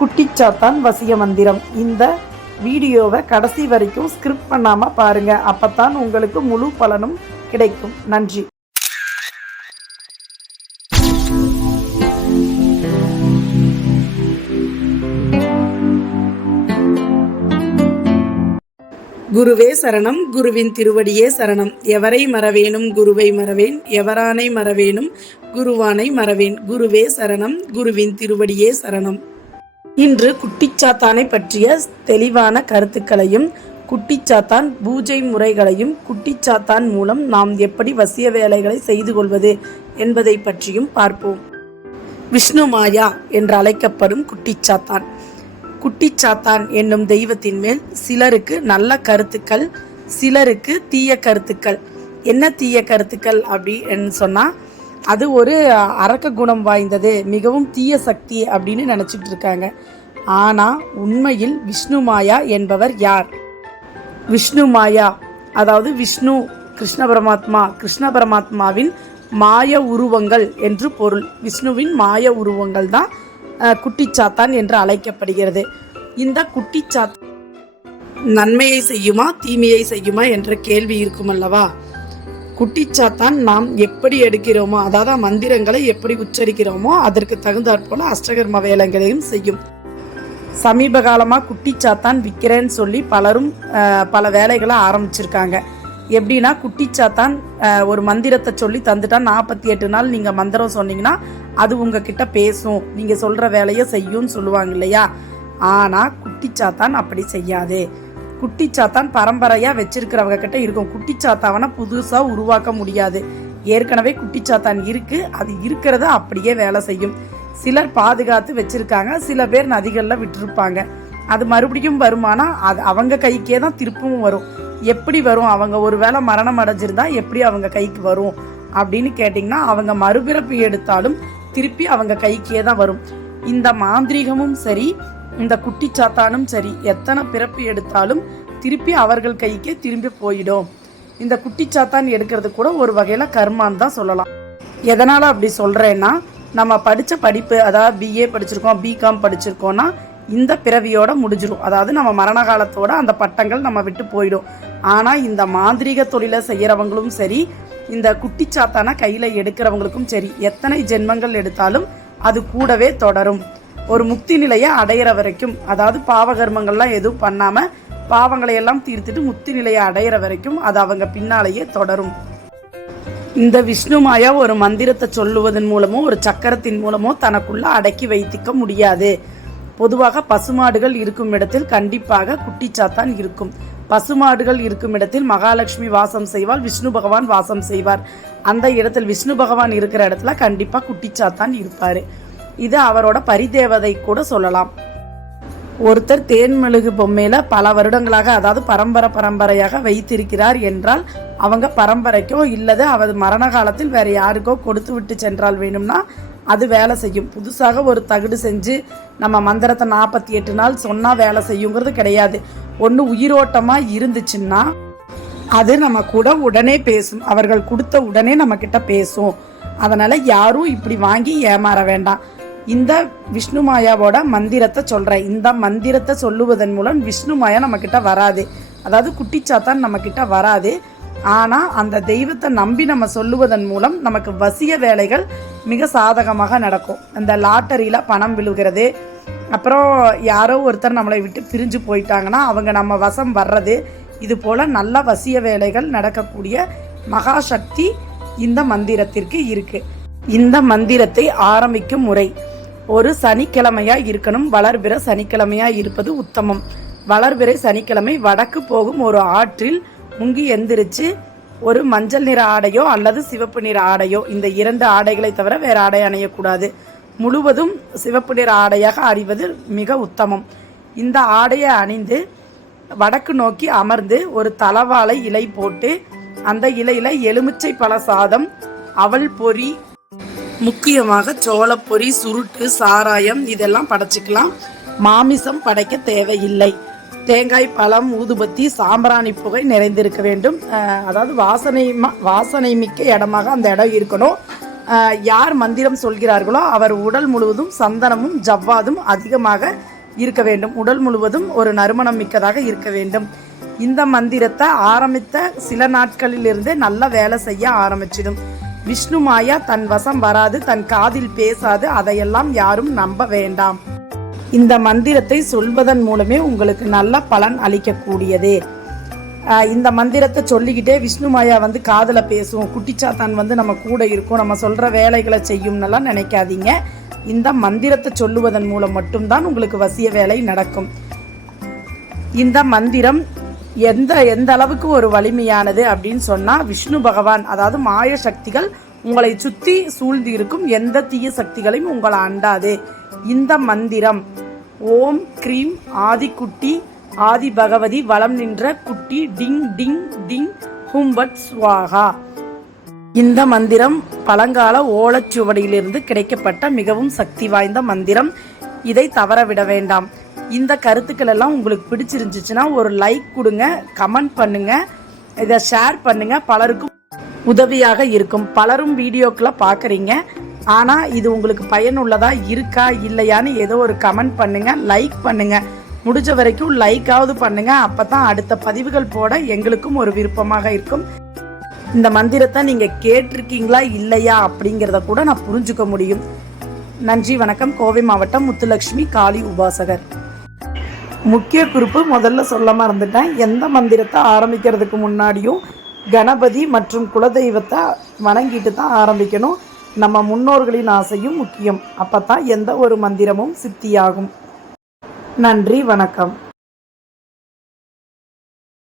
குட்டிச்சாத்தான் வசிய மந்திரம். இந்த வீடியோவை கடைசி வரைக்கும் ஸ்கிரிப்ட் பண்ணாமல் பாருங்கள். அப்போத்தான் உங்களுக்கு முழு பலனும் கிடைக்கும். நன்றி. குருவே சரணம், குருவின் திருவடியே சரணம். எவரை மறவேனும் குருவை மறவேன், எவரானை மறவேனும் குருவானை மறவேன். குருவே சரணம், குருவின் திருவடியே சரணம். இன்று குட்டிச்சாத்தானை பற்றிய தெளிவான கருத்துக்களையும், குட்டிச்சாத்தான் பூஜை முறைகளையும், குட்டிச்சாத்தான் மூலம் நாம் எப்படி வசிய வேலைகளை செய்து கொள்வது என்பதை பற்றியும் பார்ப்போம். விஷ்ணு மாயா என்று அழைக்கப்படும் குட்டிச்சாத்தான். குட்டிச்சாத்தான் என்னும் தெய்வத்தின் மேல் சிலருக்கு நல்ல கருத்துக்கள், சிலருக்கு தீய கருத்துக்கள். என்ன தீய கருத்துக்கள் அப்படின்னு சொன்னால், அது ஒரு அரக்க குணம் வாய்ந்தது, மிகவும் தீய சக்தி அப்படின்னு நினச்சிட்டு இருக்காங்க. ஆனால் உண்மையில் விஷ்ணு மாயா என்பவர் யார்? விஷ்ணு மாயா அதாவது விஷ்ணு கிருஷ்ண பரமாத்மாவின் மாய உருவங்கள் என்று பொருள். விஷ்ணுவின் மாய உருவங்கள் தான் குட்டிச்சாத்தான் என்று அழைக்கப்படுகிறது. இந்த குட்டிச்சாத்தான் நன்மையை செய்யுமா தீமையை செய்யுமா என்ற கேள்வி இருக்கும் அல்லவா? குட்டிச்சாத்தான் நாம் எப்படி எடுக்கிறோமோ, அதாவது மந்திரங்களை எப்படி உச்சரிக்கிறோமோ அதற்கு தகுந்தாற்போல அஷ்டகர்ம வேலைகளையும் செய்யும். சமீப காலமாக குட்டிச்சாத்தான் விற்கிறேன்னு சொல்லி பலரும் பல வேலைகளை ஆரம்பிச்சிருக்காங்க. எப்படின்னா, குட்டிச்சாத்தான் ஒரு மந்திரத்தை சொல்லி தந்துட்டா 48 நாள் நீங்கள் மந்திரம் சொன்னீங்கன்னா அது உங்ககிட்ட பேசும், நீங்கள் சொல்கிற வேலையை செய்யும்னு சொல்லுவாங்க இல்லையா? ஆனால் குட்டிச்சாத்தான் அப்படி செய்யாது. குட்டிச்சாத்தான் பரம்பரையாக வச்சிருக்கிறவங்க கிட்ட இருக்கும். குட்டிச்சாத்தாவனை புதுசாக உருவாக்க முடியாது. ஏற்கனவே குட்டிச்சாத்தான் இருக்குது, அது இருக்கிறத அப்படியே வேலை செய்யும். சிலர் பாதுகாத்து வச்சுருக்காங்க, சில பேர் நதிகளில் விட்டுருப்பாங்க. அது மறுபடியும் வருமானா அது அவங்க கைக்கே தான் திருப்பவும் வரும். எப்படி வரும்? அவங்க ஒரு வேளை மரணம் அடைஞ்சிருந்தா எப்படி அவங்க கைக்கு வரும் அப்படின்னு கேட்டிங்கன்னா, அவங்க மறுபிறப்பு எடுத்தாலும் திருப்பி அவங்க கைக்கே தான் வரும். இந்த மாந்திரீகமும் சரி, இந்த குட்டிச்சாத்தானும் சரி, எத்தனை பிறப்பு எடுத்தாலும் திருப்பி அவர்கள் கைக்கே திரும்பி போயிடும். இந்த குட்டிச்சாத்தான் எடுக்கிறது கூட ஒரு வகையில் கர்மான்னு தான் சொல்லலாம். எதனால் அப்படி சொல்கிறேன்னா, நம்ம படித்த படிப்பு, அதாவது பிஏ படிச்சிருக்கோம், பிகாம் படிச்சிருக்கோன்னா இந்த பிறவியோட முடிஞ்சிடும். அதாவது நம்ம மரண காலத்தோட அந்த பட்டங்கள் நம்ம விட்டு போயிடும். ஆனால் இந்த மாந்திரீக தொழிலை செய்கிறவங்களும் சரி, இந்த குட்டிச்சாத்தான கையில் எடுக்கிறவங்களுக்கும் சரி, எத்தனை ஜென்மங்கள் எடுத்தாலும் அது கூடவே தொடரும். ஒரு முக்தி நிலையை அடையிற வரைக்கும், அதாவது பாவகர்மங்கள்லாம் எதுவும் பண்ணாமல் பாவங்களையெல்லாம் தீர்த்துட்டு முக்தி நிலையை அடையிற வரைக்கும் அது அவங்க பின்னாலேயே தொடரும். இந்த விஷ்ணு மாயா ஒரு மந்திரத்தை சொல்லுவதன் மூலமோ ஒரு சக்கரத்தின் மூலமோ தனக்குள்ள அடக்கி வைத்திக்க முடியாது. பொதுவாக பசுமாடுகள் இருக்கும் இடத்தில் கண்டிப்பாக குட்டிச்சாத்தான் இருக்கும். பசுமாடுகள் இருக்கும் இடத்தில் மகாலட்சுமி வாசம் செய்வாள், விஷ்ணு பகவான் வாசம் செய்வார். அந்த இடத்தில் விஷ்ணு பகவான் இருக்கிற இடத்துல கண்டிப்பாக குட்டிச்சாத்தான் இருப்பார். இது அவரோட பரிதேவதை கூட சொல்லலாம். ஒருத்தர் தேன்மெழுகு பொம்மையில பல வருடங்களாக, அதாவது பரம்பரையாக வைத்திருக்கிறார் என்றால் அவங்க பரம்பரைக்கோ இல்லது அவர் மரண காலத்தில் வேற யாருக்கோ கொடுத்து விட்டு சென்றால் வேணும்னா அது வேலை செய்யும். புதுசாக ஒரு தகுடு செஞ்சு நம்ம மந்திரத்தை 48 நாள் சொன்னால் வேலை செய்யுங்கிறது கிடையாது. ஒன்று உயிரோட்டமாக இருந்துச்சுன்னா அது நம்ம கூட உடனே பேசும். அவர்கள் கொடுத்த உடனே நம்ம கிட்ட பேசும். அதனால் யாரும் இப்படி வாங்கி ஏமாற வேண்டாம். இந்த விஷ்ணு மாயாவோட மந்திரத்தை சொல்கிறேன். இந்த மந்திரத்தை சொல்லுவதன் மூலம் விஷ்ணு மாயா நம்மக்கிட்ட வராது, அதாவது குட்டிச்சாத்தான் நம்மக்கிட்ட வராது. ஆனால் அந்த தெய்வத்தை நம்பி நம்ம சொல்லுவதன் மூலம் நமக்கு வசிய வேலைகள் மிக சாதகமாக நடக்கும். இந்த லாட்டரியில் பணம் விழுகிறது, அப்புறம் யாரோ ஒருத்தர் நம்மளை விட்டு பிரிஞ்சு போயிட்டாங்கன்னா அவங்க நம்ம வசம் வர்றது, இது போல் நல்ல வசிய வேலைகள் நடக்கக்கூடிய மகாசக்தி இந்த மந்திரத்திற்கு இருக்குது. இந்த மந்திரத்தை ஆரம்பிக்கும் முறை ஒரு சனிக்கிழமையாக இருக்கணும். வளர்பிற சனிக்கிழமையாக இருப்பது உத்தமம். வளர்பிறை சனிக்கிழமை வடக்கு போகும் ஒரு ஆற்றில் முங்கி எந்திரிச்சு ஒரு மஞ்சள் நிற ஆடையோ அல்லது சிவப்பு நிற ஆடையோ, இந்த 2 ஆடைகளை தவிர வேறு ஆடை அணியக்கூடாது. முழுவதும் சிவப்பு நிற ஆடையாக அணிவது மிக உத்தமம். இந்த ஆடையை அணிந்து வடக்கு நோக்கி அமர்ந்து ஒரு தலவாழை இலை போட்டு அந்த இலையில் எலுமிச்சை பழ சாதம், அவல் பொரி, முக்கியமாக சோளப்பொரி, சுருட்டு, சாராயம் இதெல்லாம் படைச்சிக்கலாம். மாமிசம் படைக்க தேவையில்லை. தேங்காய், பழம், ஊதுபத்தி, சாம்பிராணி புகை நிறைந்திருக்க வேண்டும். அதாவது வாசனை மிக்க இடமாக அந்த இடம் இருக்கணும். யார் மந்திரம் சொல்கிறார்களோ அவர் உடல் முழுவதும் சந்தனமும் ஜவ்வாதும் அதிகமாக இருக்க வேண்டும். உடல் முழுவதும் ஒரு நறுமணம் மிக்கதாக இருக்க வேண்டும். இந்த மந்திரத்தை ஆரம்பித்த சில நாட்களிலிருந்தே நல்ல வேலை செய்ய ஆரம்பிச்சிடும். விஷ்ணு மாயா தன் வசம் வராது, தன் காதில் பேசாது, அதையெல்லாம் யாரும் நம்ப வேண்டாம். இந்த மந்திரத்தை சொல்வதன் மூலமே உங்களுக்கு நல்ல பலன் அளிக்கக்கூடியதே. இந்த மந்திரத்தை சொல்லிக்கிட்டே விஷ்ணு மாயா காதில் பேசும், குட்டிச்சாத்தான் நம்ம கூட இருக்கும், நம்ம சொல்கிற வேலைகளை செய்யும்னெல்லாம் நினைக்காதீங்க. இந்த மந்திரத்தை சொல்லுவதன் மூலம் மட்டும்தான் உங்களுக்கு வசிய வேலை நடக்கும். இந்த மந்திரம் எந்த அளவுக்கு ஒரு வலிமையானது அப்படின்னு சொன்னால், விஷ்ணு பகவான் அதாவது மாய சக்திகள் உங்களை சுற்றி சூழ்ந்து இருக்கும், எந்த தீய சக்திகளையும் உங்களை அண்டாது. இந்த மந்திரம் ஓம் க்ரீம் ஆதிக்குட்டி ஆதி பகவதி வலம் நின்ற குட்டி டிங் டிங் டிங் ஹும்பட் ஸ்வாகா. இந்த மந்திரம் பழங்கால ஓலைச்சுவடியிலிருந்து கிடைக்கப்பட்ட மிகவும் சக்தி வாய்ந்த மந்திரம். இதை தவற விட வேண்டாம். இந்த கருத்துக்கள் எல்லாம் உங்களுக்கு பிடிச்சிருந்துச்சுன்னா ஒரு லைக் கொடுங்க, கமெண்ட் பண்ணுங்க, இதை ஷேர் பண்ணுங்க. பலருக்கும் உதவியாக இருக்கும். பலரும் வீடியோக்களை பார்க்குறீங்க, ஆனால் இது உங்களுக்கு பயனுள்ளதா இருக்கா இல்லையான்னு ஏதோ ஒரு கமெண்ட் பண்ணுங்க, லைக் பண்ணுங்க. முடிஞ்ச வரைக்கும் லைக்காவது பண்ணுங்க. அப்போ தான் அடுத்த பதிவுகள் போட எங்களுக்கும் ஒரு விருப்பமாக இருக்கும். இந்த மந்திரத்தை நீங்கள் கேட்டிருக்கீங்களா இல்லையா அப்படிங்கிறத கூட நான் புரிஞ்சுக்க முடியும். நன்றி, வணக்கம். கோவை மாவட்டம் முத்துலட்சுமி காளி உபாசகர். முக்கிய குறிப்பு முதல்ல சொல்ல மறந்துட்டேன். எந்த மந்திரத்தை ஆரம்பிக்கிறதுக்கு முன்னாடியும் கணபதி மற்றும் குலதெய்வத்தை வணங்கிட்டு தான் ஆரம்பிக்கணும். நம்ம முன்னோர்களின் ஆசையும் முக்கியம். அப்போ தான் எந்த ஒரு மந்திரமும் சித்தியாகும். நன்றி, வணக்கம்.